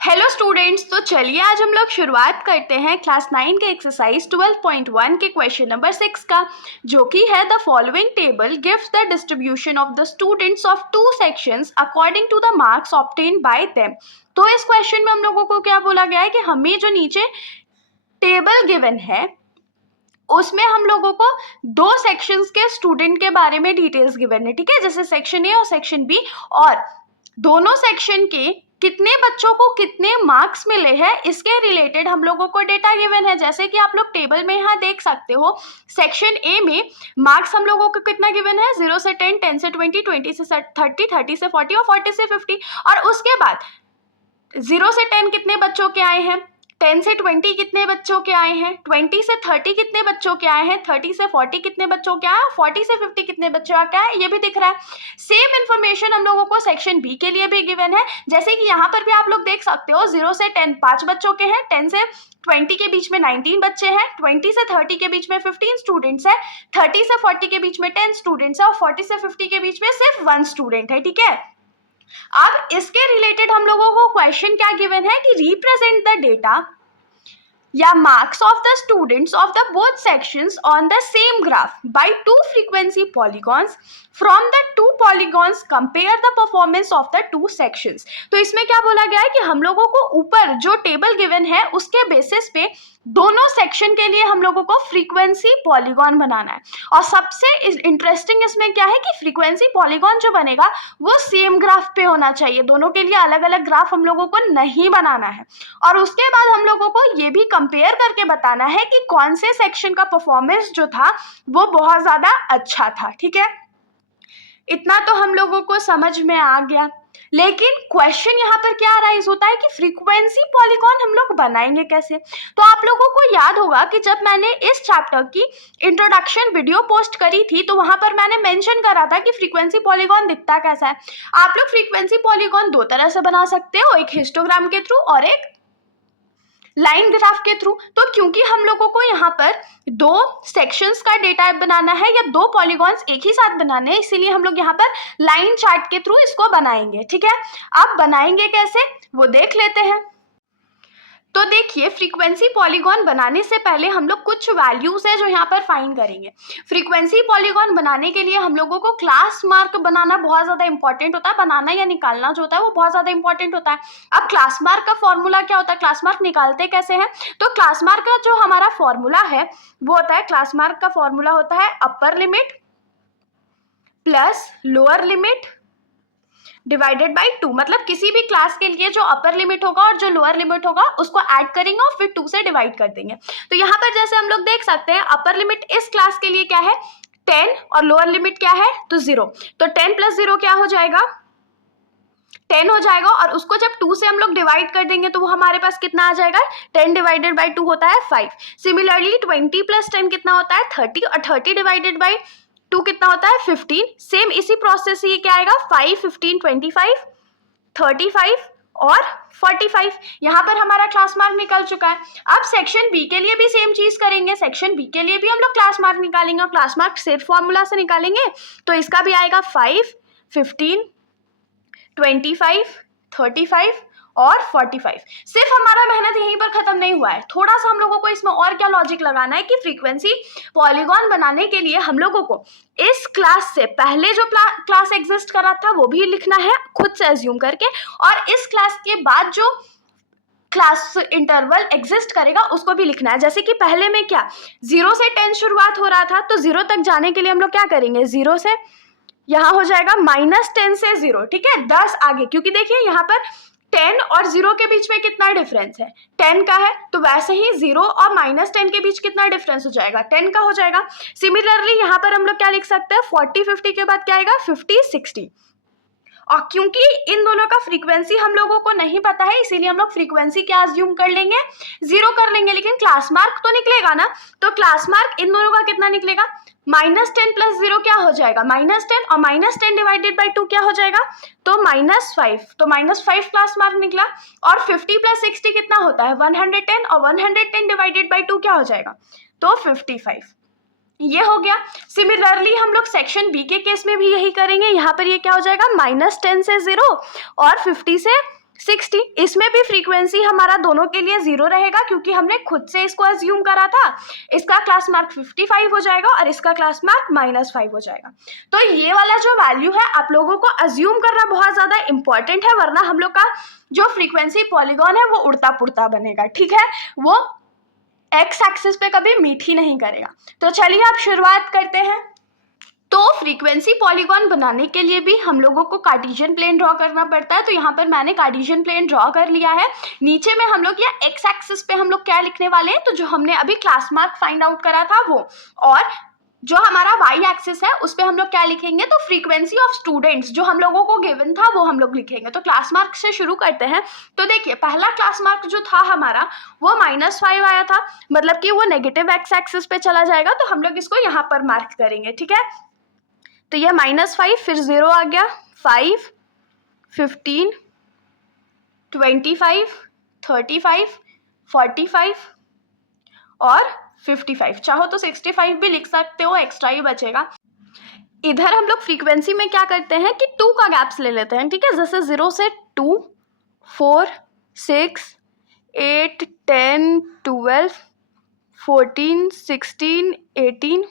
Hello students, तो चलिए आज हम लोग शुरुआत करते हैं क्लास 9 के एक्सरसाइज 12.1 के क्वेश्चन नंबर 6 का, जो कि है the following table gives the distribution of the students of two sections according to the marks obtained by them. तो इस क्वेश्चन में हम लोगों को क्या बोला गया है कि हमें जो नीचे टेबल गिवन है उसमें हम लोगों को दो सेक्शंस के स्टूडेंट के बारे में डिटेल्स गिवन है, ठीक है, जैसे सेक्शन ए और सेक्शन बी, और दोनों सेक्शन के कितने बच्चों को कितने मार्क्स मिले हैं इसके रिलेटेड हम लोगों को डेटा गिवन है। जैसे कि आप लोग टेबल में यहाँ देख सकते हो, सेक्शन ए में मार्क्स हम लोगों को कितना गिवन है, 0 से 10, 10 से 20, 20 से 30, 30 से 40 और 40 से 50। और उसके बाद 0 से 10 कितने बच्चों के आए हैं, 10 से 20 कितने बच्चों के आए हैं, 20 से 30 कितने बच्चों के आए हैं, 30 से 40 कितने बच्चों के आए हैं, 40 से 50 कितने बच्चों के आए हैं, ये भी दिख रहा है। सेम इन्फॉर्मेशन हम लोगों को सेक्शन बी के लिए भी गिवन है। जैसे कि यहाँ पर भी आप लोग देख सकते हो, 0 से 10 5 बच्चों के हैं, 10 से 20 के बीच में 19 बच्चे हैं, 20 से 30 के बीच में 15 स्टूडेंट्स है, 30 से 40 के बीच में 10 स्टूडेंट्स है और 40 से 50 के बीच में सिर्फ 1 स्टूडेंट है, ठीक है। अब इसके रिलेटेड हम लोगों को क्वेश्चन क्या गिवन है कि रिप्रेजेंट द डेटा या marks of the students of the both sections on the same graph by two frequency polygons. From the two polygons compare the performance of the two sections. तो इसमें क्या बोला गया है कि हम लोगों को ऊपर जो टेबल गिवन है उसके बेसिस पे दोनों सेक्शन के लिए हम लोगों को फ्रीक्वेंसी पॉलीगॉन बनाना है। और सबसे इंटरेस्टिंग इसमें क्या है कि फ्रीक्वेंसी पॉलीगॉन जो बनेगा वो सेम ग्राफ पे होना चाहिए, दोनों के लिए अलग अलग ग्राफ हम लोगों को नहीं बनाना है। और उसके बाद हम लोगों को ये भी कंपेयर करके बताना है कि कौन से सेक्शन का परफॉर्मेंस जो था वो बहुत ज़्यादा अच्छा था, ठीक है। इतना तो हम लोगों को समझ में आ गया, लेकिन क्वेश्चन यहाँ पर क्या राइज होता है कि फ्रीक्वेंसी पॉलीगॉन हम लोग बनाएंगे कैसे। तो आप लोगों को याद होगा कि जब मैंने इस चैप्टर की इंट्रोडक्शन वीडियो पोस्ट करी थी तो वहां पर मैंने मेंशन करा था कि फ्रीक्वेंसी पॉलीगॉन दिखता कैसा है। आप लोग फ्रीक्वेंसी पॉलीगॉन दो तरह से बना सकते हो, एक हिस्टोग्राम के थ्रू और एक लाइन ग्राफ के थ्रू। तो क्योंकि हम लोगों को यहाँ पर दो सेक्शंस का डेटा बनाना है या दो पॉलीगॉन्स एक ही साथ बनाने हैं, इसीलिए हम लोग यहाँ पर लाइन चार्ट के थ्रू इसको बनाएंगे, ठीक है। अब बनाएंगे कैसे वो देख लेते हैं। तो देखिए, फ्रीक्वेंसी पॉलीगॉन बनाने से पहले हम लोग कुछ वैल्यूज है जो यहाँ पर फाइंड करेंगे। फ्रीक्वेंसी पॉलीगॉन बनाने के लिए हम लोगों को क्लास मार्क बनाना बहुत ज़्यादा इंपॉर्टेंट होता है, बनाना या निकालना जो होता है वो बहुत ज़्यादा इंपॉर्टेंट होता है। अब क्लास मार्क का फॉर्मूला क्या होता है, क्लास मार्क निकालते कैसे हैं। तो क्लास मार्क का जो हमारा फॉर्मूला है वो होता है, क्लास मार्क का फॉर्मूला होता है upper limit plus lower limit divided by 2। मतलब किसी भी क्लास के लिए जो अपर लिमिट होगा और जो लोअर लिमिट होगा उसको ऐड करेंगे और फिर 2 से डिवाइड कर देंगे। तो यहाँ पर जैसे हम लोग देख सकते हैं, अपर लिमिट इस क्लास के लिए क्या है 10 और लोअर लिमिट क्या है तो 0। तो 10 प्लस 0 क्या हो जाएगा 10 हो जाएगा, और उसको जब 2 से हम लोग डिवाइड कर देंगे तो वो हमारे पास कितना आ जाएगा, 10 डिवाइडेड बाई 2 होता है 5। सिमिलरली 20 प्लस 10 कितना होता है 30, और 30 डिवाइडेड बाई 2 कितना होता है 15। सेम इसी प्रोसेस से ये क्या आएगा 5, 15, 25, 35 और 45। यहाँ पर हमारा क्लास मार्क निकल चुका है। अब सेक्शन बी के लिए भी सेम चीज करेंगे, सेक्शन बी के लिए भी हम लोग क्लास मार्क निकालेंगे और क्लास मार्क सिर्फ फॉर्मूला से निकालेंगे। तो इसका भी आएगा 5, 15, 25, 35 और 45। सिर्फ हमारा मेहनत यहीं पर खत्म नहीं हुआ है, थोड़ा सा हम लोगों को इसमें और क्या लॉजिक लगाना है कि फ्रीक्वेंसी पॉलीगॉन बनाने के लिए हम लोगों को इस क्लास से पहले जो क्लास एग्जिस्ट करा था वो भी लिखना है खुद से एज्यूम करके, और इस क्लास के बाद जो क्लास इंटरवल एग्जिस्ट करेगा उसको भी लिखना है। जैसे कि पहले में क्या 0 से 10 शुरुआत हो रहा था, तो 0 तक जाने के लिए हम लोग क्या करेंगे, 0 से यहाँ हो जाएगा -10 से 0, ठीक है, 10 आगे, क्योंकि देखिए यहाँ पर 10 और 0 के बीच में कितना डिफरेंस है 10 का है, तो वैसे ही 0 और -10 के बीच कितना डिफरेंस हो जाएगा 10 का हो जाएगा। सिमिलरली यहाँ पर हम लोग क्या लिख सकते हैं 40, 50 के बाद क्या आएगा 50, 60। और क्योंकि इन दोनों का फ्रीक्वेंसी हम लोगों को नहीं पता है, इसीलिए हम लोग फ्रीक्वेंसी क्या अज्यूम कर लेंगे 0 कर लेंगे, लेकिन क्लास मार्क तो निकलेगा ना। तो क्लास मार्क इन दोनों का कितना निकलेगा -10 प्लस 0 क्या हो जाएगा -10, और -10 डिवाइडेड बाई 2 क्या हो जाएगा तो -5। तो -5 क्लास मार्क निकला। और 50 प्लस 60 कितना होता है 110, और 110 डिवाइडेड बाई 2 क्या हो जाएगा तो 55। ये हो गया। सिमिलरली हम लोग सेक्शन बी के केस में भी यही करेंगे। यहाँ पर ये क्या हो जाएगा -10 से 0 और 50 से 60, इसमें भी फ्रीक्वेंसी हमारा दोनों के लिए 0 रहेगा क्योंकि हमने खुद से इसको अज्यूम करा था। इसका क्लास मार्क 55 हो जाएगा और इसका क्लास मार्क -5 हो जाएगा। तो ये वाला जो वैल्यू है आप लोगों को अज्यूम करना बहुत ज़्यादा इंपॉर्टेंट है, वरना हम लोग का जो फ्रीक्वेंसी पॉलीगॉन है वो उड़ता पुड़ता बनेगा, ठीक है, वो एक्स एक्सिस पे कभी मीट ही नहीं करेगा। तो चलिए आप शुरुआत करते हैं। तो फ्रीक्वेंसी पॉलीगॉन बनाने के लिए भी हम लोगों को कार्टेशियन प्लेन ड्रॉ करना पड़ता है। तो यहाँ पर मैंने कार्टेशियन प्लेन ड्रॉ कर लिया है। नीचे में हम लोग या एक्स एक्सिस पे हम लोग क्या लिखने वाले हैं, तो जो हमने अभी क्लास मार्क फाइंड आउट करा था वो, और जो हमारा वाई एक्सिस है उस पर हम लोग क्या लिखेंगे, तो फ्रीक्वेंसी ऑफ स्टूडेंट्स जो हम लोगों को गिवन था वो हम लोग लिखेंगे। तो क्लास मार्क से शुरू करते हैं। तो देखिए पहला क्लास मार्क जो था हमारा वो -5 आया था, मतलब कि वो नेगेटिव एक्स एक्सिस पे चला जाएगा। तो हम लोग इसको यहाँ पर मार्क करेंगे, ठीक है। तो ये -5, फिर 0 आ गया, 5, 15, 25, 35, 45 और 55। चाहो तो 65 भी लिख सकते हो, एक्स्ट्रा ही बचेगा। इधर हम लोग फ्रीक्वेंसी में क्या करते हैं कि 2 का गैप्स ले लेते हैं, ठीक है। जैसे 0 से 2, 4, 6, 8, 10, 12, 14, 16, 18,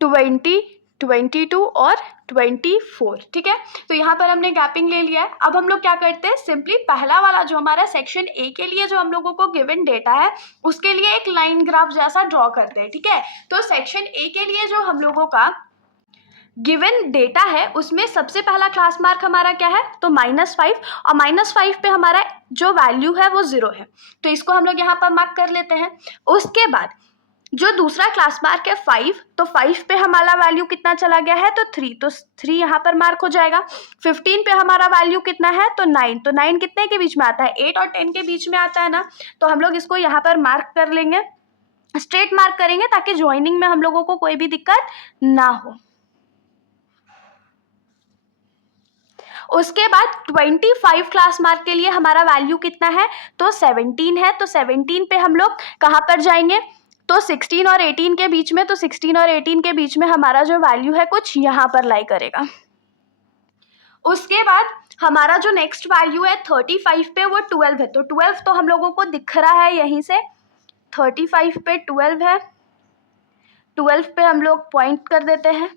20, 22 और 24, ठीक है। तो यहाँ पर हमने गैपिंग ले लिया है। अब हम लोग क्या करते हैं, सिंपली पहला वाला जो हमारा सेक्शन ए के लिए जो हम लोगों को गिवन डेटा है उसके लिए एक लाइन ग्राफ जैसा ड्रॉ करते हैं, ठीक है। तो सेक्शन ए के लिए जो हम लोगों का गिवन डेटा है उसमें सबसे पहला क्लास मार्क हमारा क्या है, तो -5, और -5 पे हमारा जो वैल्यू है वो 0 है। तो इसको हम लोग यहाँ पर मार्क कर लेते हैं। उसके बाद जो दूसरा क्लास मार्क है 5, तो 5 पे हमारा वैल्यू कितना चला गया है, तो 3, तो 3 यहाँ पर मार्क हो जाएगा। 15 पे हमारा वैल्यू कितना है, तो 9, तो 9 कितने के बीच में आता है, 8 और 10 के बीच में आता है ना। तो हम लोग इसको यहाँ पर मार्क कर लेंगे, स्ट्रेट मार्क करेंगे ताकि ज्वाइनिंग में हम लोगों को कोई भी दिक्कत ना हो। उसके बाद 25 क्लास मार्क के लिए हमारा वैल्यू कितना है, तो 17 है। तो 17 पे हम लोग कहाँ पर जाएंगे, तो 16 और 18 के बीच में, तो 16 और 18 के बीच में हमारा जो वैल्यू है कुछ यहाँ पर लाई करेगा। उसके बाद हमारा जो नेक्स्ट वैल्यू है 35 पे वो 12 है। तो 12 तो हम लोगों को दिख रहा है यहीं से, 35 पे 12 है, 12 पे हम लोग पॉइंट कर देते हैं।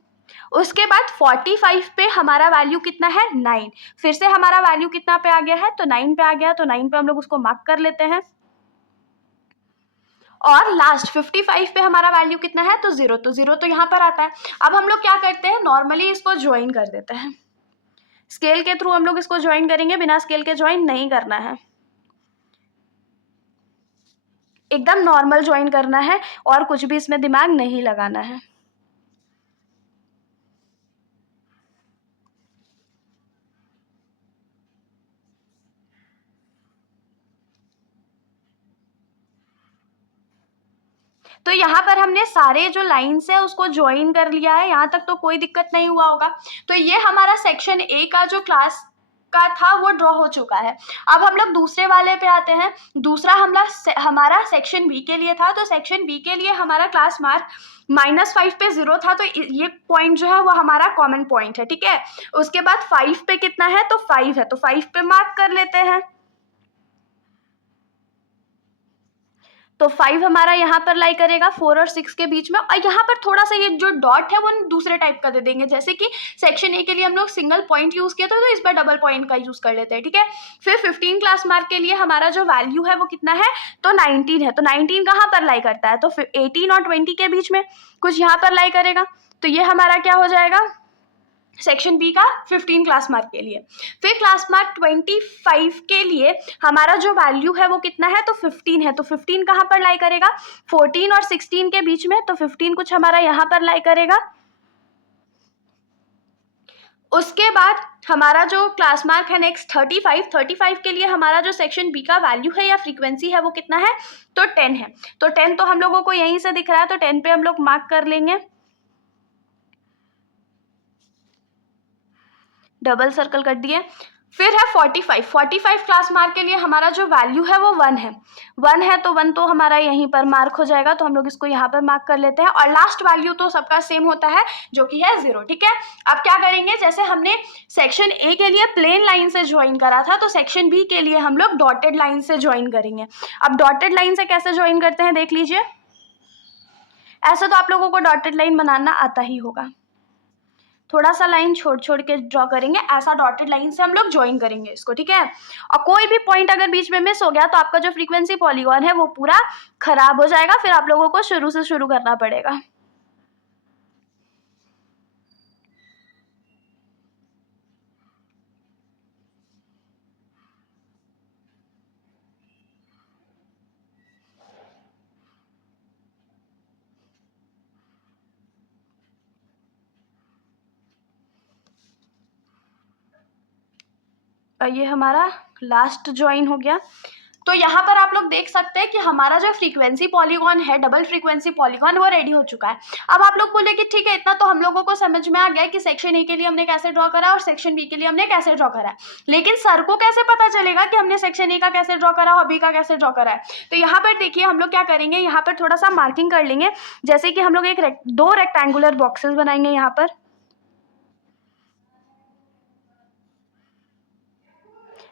उसके बाद 45 पे हमारा वैल्यू कितना है, 9। फिर से हमारा वैल्यू कितना पे आ गया है, तो 9 पे आ गया। तो 9 पे हम लोग उसको मार्क कर लेते हैं। और लास्ट 55 पे हमारा वैल्यू कितना है, तो 0, तो 0 तो यहाँ पर आता है। अब हम लोग क्या करते हैं, नॉर्मली इसको ज्वाइन कर देते हैं। स्केल के थ्रू हम लोग इसको ज्वाइन करेंगे, बिना स्केल के ज्वाइन नहीं करना है, एकदम नॉर्मल ज्वाइन करना है और कुछ भी इसमें दिमाग नहीं लगाना है। तो यहाँ पर हमने सारे जो लाइन्स है उसको ज्वाइन कर लिया है, यहाँ तक तो कोई दिक्कत नहीं हुआ होगा। तो ये हमारा सेक्शन ए का जो क्लास का था वो ड्रॉ हो चुका है। अब हम लोग दूसरे वाले पे आते हैं। दूसरा हमारा सेक्शन बी के लिए था। तो सेक्शन बी के लिए हमारा क्लास मार्क -5 पे 0 था। तो ये पॉइंट जो है वो हमारा कॉमन पॉइंट है, ठीक है। उसके बाद 5 पे कितना है, तो 5 है। तो 5 पे मार्क कर लेते हैं। तो 5 हमारा यहाँ पर लाई करेगा 4 और 6 के बीच में। और यहाँ पर थोड़ा सा ये जो डॉट है वो दूसरे टाइप का दे देंगे, जैसे कि सेक्शन ए के लिए हम लोग सिंगल पॉइंट यूज किया था, तो इस बार डबल पॉइंट का यूज कर लेते हैं, ठीक है। फिर 15 क्लास मार्क के लिए हमारा जो वैल्यू है वो कितना है, तो 19 है। तो 19 कहाँ पर लाई करता है, तो फिर 18 और 20 के बीच में कुछ यहाँ पर लाई करेगा। तो ये हमारा क्या हो जाएगा, सेक्शन बी का 15 क्लास मार्क के लिए। फिर क्लास मार्क 25 के लिए हमारा जो वैल्यू है वो कितना है, तो 15 है। तो 15 कहाँ पर लाई करेगा, 14 और 16 के बीच में। तो 15 कुछ हमारा यहाँ पर लाई करेगा। उसके बाद हमारा जो क्लास मार्क है नेक्स्ट 35 के लिए हमारा जो सेक्शन बी का वैल्यू है या फ्रीक्वेंसी है वो कितना है, तो 10 है। तो 10 तो हम लोगों को यहीं से दिख रहा है, तो 10 पे हम लोग मार्क कर लेंगे, डबल सर्कल कर दिए। फिर है 45 क्लास मार्क के लिए हमारा जो वैल्यू है वो 1 है। 1 है तो 1 तो हमारा यहीं पर मार्क हो जाएगा, तो हम लोग इसको यहाँ पर मार्क कर लेते हैं। और लास्ट वैल्यू तो सबका सेम होता है जो कि है 0, ठीक है। अब क्या करेंगे, जैसे हमने सेक्शन ए के लिए प्लेन लाइन से ज्वाइन करा था, तो सेक्शन बी के लिए हम लोग डॉटेड लाइन से ज्वाइन करेंगे। अब डॉटेड लाइन से कैसे ज्वाइन करते हैं देख लीजिए। ऐसे तो आप लोगों को डॉटेड लाइन बनाना आता ही होगा, थोड़ा सा लाइन छोड़ छोड़ के ड्रॉ करेंगे, ऐसा डॉटेड लाइन से हम लोग ज्वाइन करेंगे इसको, ठीक है। और कोई भी पॉइंट अगर बीच में मिस हो गया तो आपका जो फ्रीक्वेंसी पॉलीगॉन है वो पूरा खराब हो जाएगा, फिर आप लोगों को शुरू से शुरू करना पड़ेगा। ये हमारा लास्ट ज्वाइन हो गया। तो यहाँ पर आप लोग देख सकते हैं कि हमारा जो फ्रीक्वेंसी पॉलीगॉन है, डबल फ्रीक्वेंसी पॉलीगॉन, वो रेडी हो चुका है। अब आप लोग बोले कि ठीक है, इतना तो हम लोगों को समझ में आ गया कि सेक्शन ए के लिए हमने कैसे ड्रॉ करा और सेक्शन बी के लिए हमने कैसे ड्रॉ करा है, लेकिन सर को कैसे पता चलेगा कि हमने सेक्शन ए का कैसे ड्रॉ करा और बी का कैसे ड्रॉ करा है। तो यहाँ पर देखिए हम लोग क्या करेंगे, यहाँ पर थोड़ा सा मार्किंग कर लेंगे। जैसे कि हम लोग दो रेक्टेंगुलर बॉक्सेस बनाएंगे यहाँ पर।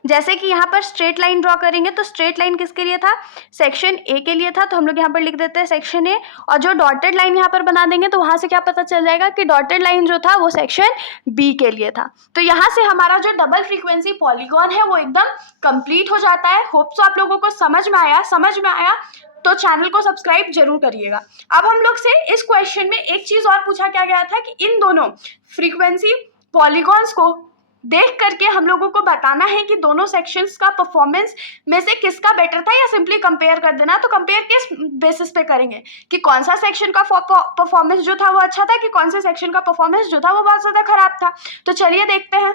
जैसे कि यहाँ पर स्ट्रेट लाइन ड्रॉ करेंगे, तो स्ट्रेट लाइन किसके लिए था, सेक्शन ए के लिए था, तो हम लोग यहाँ पर लिख देते हैं सेक्शन ए। और जो डॉटेड लाइन यहाँ पर बना देंगे तो वहाँ से क्या पता चल जाएगा कि डॉटेड लाइन जो था वो सेक्शन बी के लिए था। तो यहाँ से हमारा जो डबल फ्रीक्वेंसी पॉलीगॉन है वो एकदम कंप्लीट हो जाता है। होप सो आप लोगों को समझ में आया तो चैनल को सब्सक्राइब जरूर करिएगा। अब हम लोग से इस क्वेश्चन में एक चीज और पूछा क्या गया था कि इन दोनों फ्रीक्वेंसी पॉलीगॉन्स को देख करके हम लोगों को बताना है कि दोनों सेक्शंस का परफॉर्मेंस में से किसका बेटर था, या सिंपली कंपेयर कर देना। तो कंपेयर किस बेसिस पे करेंगे कि कौन सा सेक्शन का परफॉर्मेंस जो था वो अच्छा था कि कौन से सेक्शन का परफॉर्मेंस जो था वो बहुत ज़्यादा खराब था। तो चलिए देखते हैं।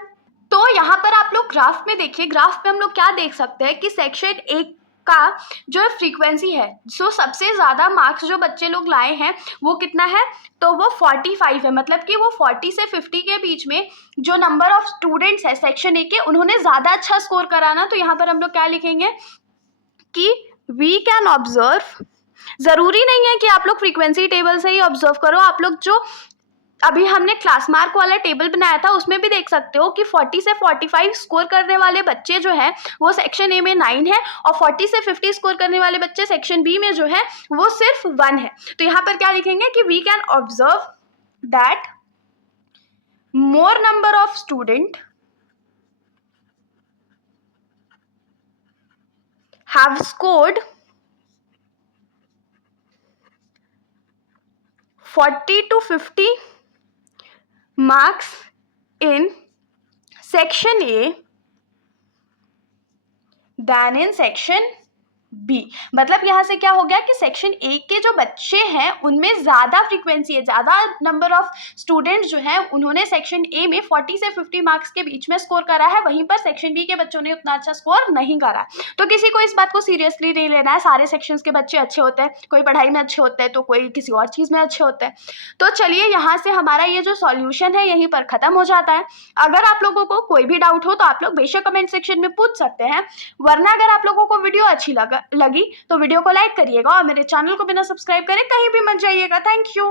तो यहाँ पर आप लोग ग्राफ में देखिए, ग्राफ पे हम लोग क्या देख सकते हैं कि सेक्शन एक का जो फ्रीक्वेंसी है, जो सबसे ज़्यादा मार्क्स जो बच्चे लोग लाए हैं वो कितना है, तो वो 45 है। मतलब कि वो 40 से 50 के बीच में जो नंबर ऑफ स्टूडेंट्स है सेक्शन ए के, उन्होंने ज़्यादा अच्छा स्कोर करा ना। तो यहाँ पर हम लोग क्या लिखेंगे कि वी कैन ऑब्जर्व, ज़रूरी नहीं है कि आप लोग फ्रीक्वेंसी टेबल से ही ऑब्जर्व करो, आप लोग जो अभी हमने क्लास मार्क वाला टेबल बनाया था उसमें भी देख सकते हो कि 40 से 45 स्कोर करने वाले बच्चे जो हैं वो सेक्शन ए में 9 है, और 40 से 50 स्कोर करने वाले बच्चे सेक्शन बी में जो है वो सिर्फ 1 है। तो यहाँ पर क्या लिखेंगे कि we can observe that more number of student have scored 40 to 50 marks in section A than in section B. मतलब यहाँ से क्या हो गया कि सेक्शन ए के जो बच्चे हैं उनमें ज़्यादा फ्रीक्वेंसी है, ज़्यादा नंबर ऑफ स्टूडेंट्स जो हैं उन्होंने सेक्शन ए में 40 से 50 मार्क्स के बीच में स्कोर करा है, वहीं पर सेक्शन बी के बच्चों ने उतना अच्छा स्कोर नहीं करा। तो किसी को इस बात को सीरियसली नहीं लेना है, सारे सेक्शंस के बच्चे अच्छे होते हैं, कोई पढ़ाई में अच्छे होते हैं तो कोई किसी और चीज़ में अच्छे होते हैं। तो चलिए यहाँ से हमारा ये जो सॉल्यूशन है यहीं पर ख़त्म हो जाता है। अगर आप लोगों को कोई भी डाउट हो तो आप लोग बेशक कमेंट सेक्शन में पूछ सकते हैं, वरना अगर आप लोगों को वीडियो अच्छी लगी तो वीडियो को लाइक करिएगा और मेरे चैनल को बिना सब्सक्राइब करे कहीं भी मत जाइएगा। Thank you.